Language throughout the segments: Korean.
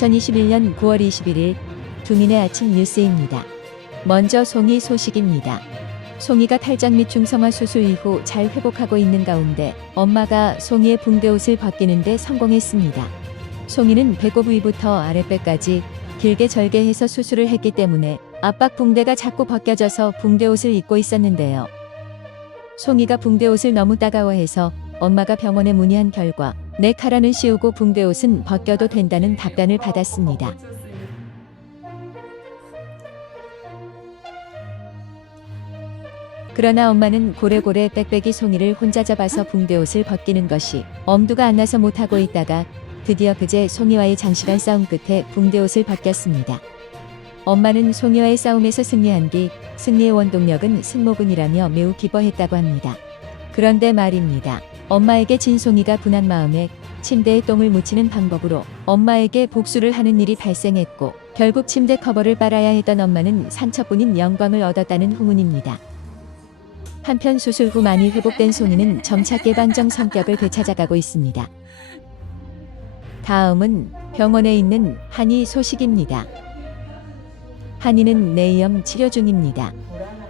2021년 9월 21일 두민의 아침 뉴스입니다. 먼저 송이 소식입니다. 송이가 탈장 및 중성화 수술 이후 잘 회복하고 있는 가운데 엄마가 송이의 붕대옷을 벗기는데 성공했습니다. 송이는 배꼽 위부터 아랫배까지 길게 절개해서 수술을 했기 때문에 압박 붕대가 자꾸 벗겨져서 붕대옷을 입고 있었는데요. 송이가 붕대옷을 너무 따가워해서 엄마가 병원에 문의한 결과 내 카라는 씌우고 붕대옷은 벗겨도 된다는 답변을 받았습니다. 그러나 엄마는 고래고래 빽빽이 송이를 혼자 잡아서 붕대옷을 벗기는 것이 엄두가 안 나서 못하고 있다가 드디어 그제 송이와의 장시간 싸움 끝에 붕대옷을 벗겼습니다. 엄마는 송이와의 싸움에서 승리한 뒤 승리의 원동력은 승모근이라며 매우 기뻐했다고 합니다. 그런데 말입니다. 엄마에게 진 송이가 분한 마음에 침대에 똥을 묻히는 방법으로 엄마에게 복수를 하는 일이 발생했고 결국 침대 커버를 빨아야 했던 엄마는 상처뿐인 영광을 얻었다는 후문입니다. 한편 수술 후 많이 회복된 송이는 점차 깨방정 성격을 되찾아가고 있습니다. 다음은 병원에 있는 한이 소식입니다. 한이는 뇌염 치료 중입니다.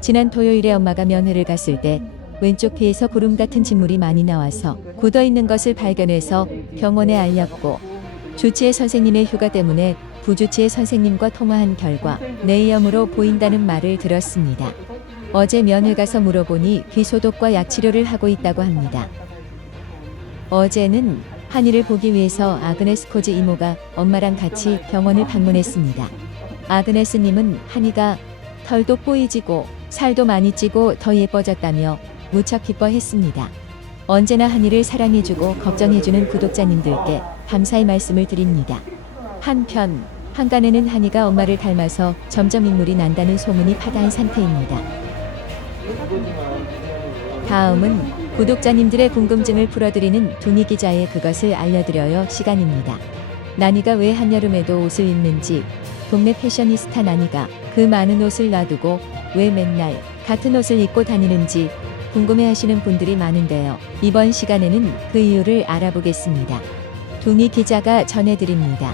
지난 토요일에 엄마가 면회를 갔을 때 왼쪽 귀에서 구름 같은 진물이 많이 나와서 굳어 있는 것을 발견해서 병원에 알렸고 주치의 선생님의 휴가 때문에 부주치의 선생님과 통화한 결과 뇌염으로 보인다는 말을 들었습니다. 어제 면회 가서 물어보니 귀 소독과 약 치료를 하고 있다고 합니다. 어제는 한이를 보기 위해서 아그네스 코즈 이모가 엄마랑 같이 병원을 방문했습니다. 아그네스님은 한이가 털도 뽀이지고 살도 많이 찌고 더 예뻐졌다며 무척 기뻐했습니다. 언제나 한이를 사랑해주고 걱정해주는 구독자님들께 감사의 말씀을 드립니다. 한편 한간에는 한이가 엄마를 닮아서 점점 인물이 난다는 소문이 파다한 상태입니다. 다음은 구독자님들의 궁금증을 풀어드리는 두미 기자의 그것을 알려드려요 시간입니다. 나니가 왜 한여름에도 옷을 입는지, 동네 패셔니스타 나니가 그 많은 옷을 놔두고 왜 맨날 같은 옷을 입고 다니는지 궁금해하시는 분들이 많은데요. 이번 시간에는 그 이유를 알아보겠습니다. 두미 기자가 전해드립니다.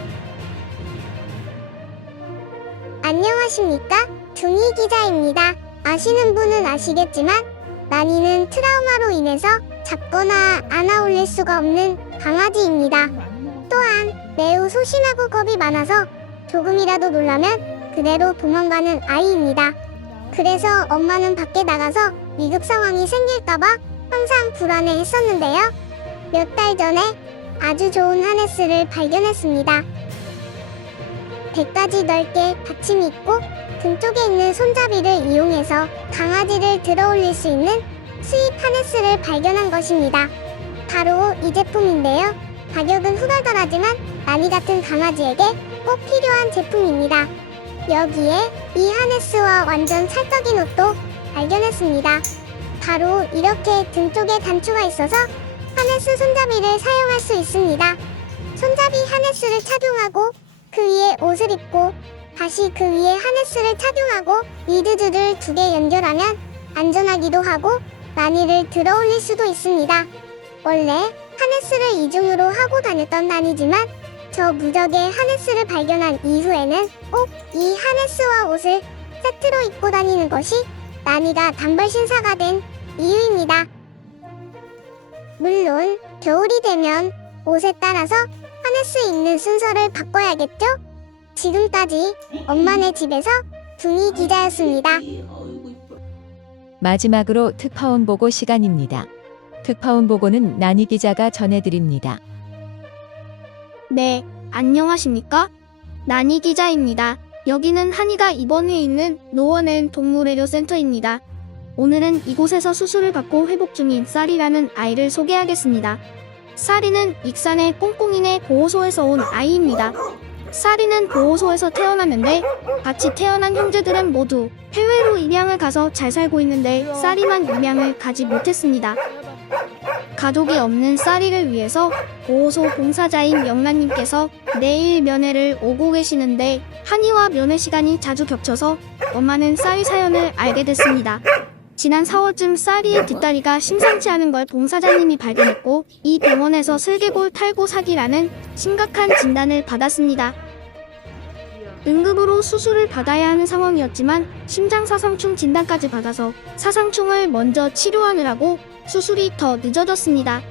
안녕하십니까? 두미 기자입니다. 아시는 분은 아시겠지만 나니는 트라우마로 인해서 잡거나 안아올릴 수가 없는 강아지입니다. 또한 매우 소심하고 겁이 많아서 조금이라도 놀라면 그대로 도망가는 아이입니다. 그래서 엄마는 밖에 나가서 위급 상황이 생길까봐 항상 불안해했었는데요. 몇 달 전에 아주 좋은 하네스를 발견했습니다. 배까지 넓게 받침이 있고 등 쪽에 있는 손잡이를 이용해서 강아지를 들어올릴 수 있는 수입 하네스를 발견한 것입니다. 바로 이 제품인데요. 가격은 후덜덜하지만 나니 같은 강아지에게 꼭 필요한 제품입니다. 여기에 이 하네스와 완전 찰떡인 옷도 발견했습니다. 바로 이렇게 등 쪽에 단추가 있어서 하네스 손잡이를 사용할 수 있습니다. 손잡이 하네스를 착용하고 그 위에 옷을 입고 다시 그 위에 하네스를 착용하고 리드줄을 2개 연결하면 안전하기도 하고 나니를 들어올릴 수도 있습니다. 원래 하네스를 이중으로 하고 다녔던 나니지만 저 무적의 하네스를 발견한 이후에는 꼭 이 하네스와 옷을 세트로 입고 다니는 것이 나니가 단벌 신사가 된 이유입니다. 물론 겨울이 되면 옷에 따라서 하네스 입는 순서를 바꿔야겠죠? 지금까지 엄마네 집에서 두미 기자였습니다. 마지막으로 특파원 보고 시간입니다. 특파원 보고는 나니 기자가 전해드립니다. 네, 안녕하십니까? 나니 기자입니다. 여기는 한이가 입원해 있는 노원엔 동물의료센터입니다. 오늘은 이곳에서 수술을 받고 회복 중인 쌀이라는 아이를 소개하겠습니다. 쌀이는 익산의 꽁꽁이네 보호소에서 온 아이입니다. 쌀이는 보호소에서 태어났는데 같이 태어난 형제들은 모두 해외로 입양을 가서 잘 살고 있는데 쌀이만 입양을 가지 못했습니다. 가족이 없는 쌀이를 위해서 보호소 봉사자인 영란님께서 내일 면회를 오고 계시는데 한이와 면회 시간이 자주 겹쳐서 엄마는 쌀이 사연을 알게 됐습니다. 지난 4월쯤 쌀이의 뒷다리가 심상치 않은 걸 봉사자님이 발견했고 이 병원에서 슬개골 탈구 사기라는 심각한 진단을 받았습니다. 응급으로 수술을 받아야 하는 상황이었지만 심장사상충 진단까지 받아서 사상충을 먼저 치료하느라고 수술이 더 늦어졌습니다.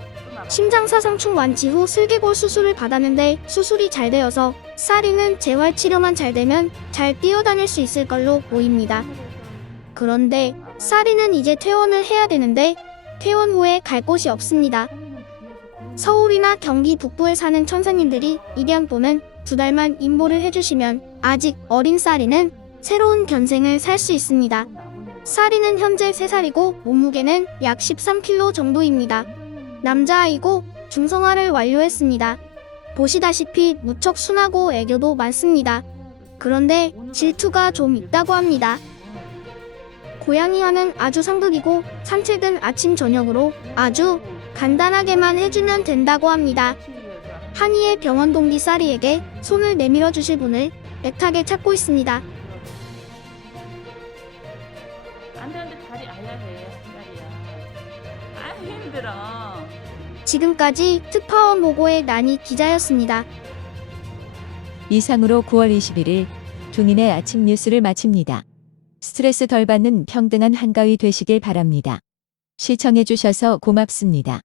심장사상충 완치 후 슬개골 수술을 받았는데 수술이 잘 되어서 쌀이는 재활치료만 잘 되면 잘 뛰어다닐 수 있을 걸로 보입니다. 그런데 쌀이는 이제 퇴원을 해야 되는데 퇴원 후에 갈 곳이 없습니다. 서울이나 경기 북부에 사는 천사님들이 입양 또는 2달만 임보를 해주시면 아직 어린 쌀이는 새로운 견생을 살 수 있습니다. 쌀이는 현재 3살이고 몸무게는 약 13kg 정도입니다. 남자아이고 중성화를 완료했습니다. 보시다시피 무척 순하고 애교도 많습니다. 그런데 질투가 좀 있다고 합니다. 고양이와는 아주 상극이고 산책은 아침 저녁으로 아주 간단하게만 해주면 된다고 합니다. 한이의 병원 동기 쌀이에게 손을 내밀어 주실 분을 애타게 찾고 있습니다. 안 되는데 다리 아야 해. 다리야. 아 힘들어. 지금까지 특파원 보고의 난이 기자였습니다. 이상으로 9월 21일 종인의 아침 뉴스를 마칩니다. 스트레스 덜 받는 평등한 한가위 되시길 바랍니다. 시청해주셔서 고맙습니다.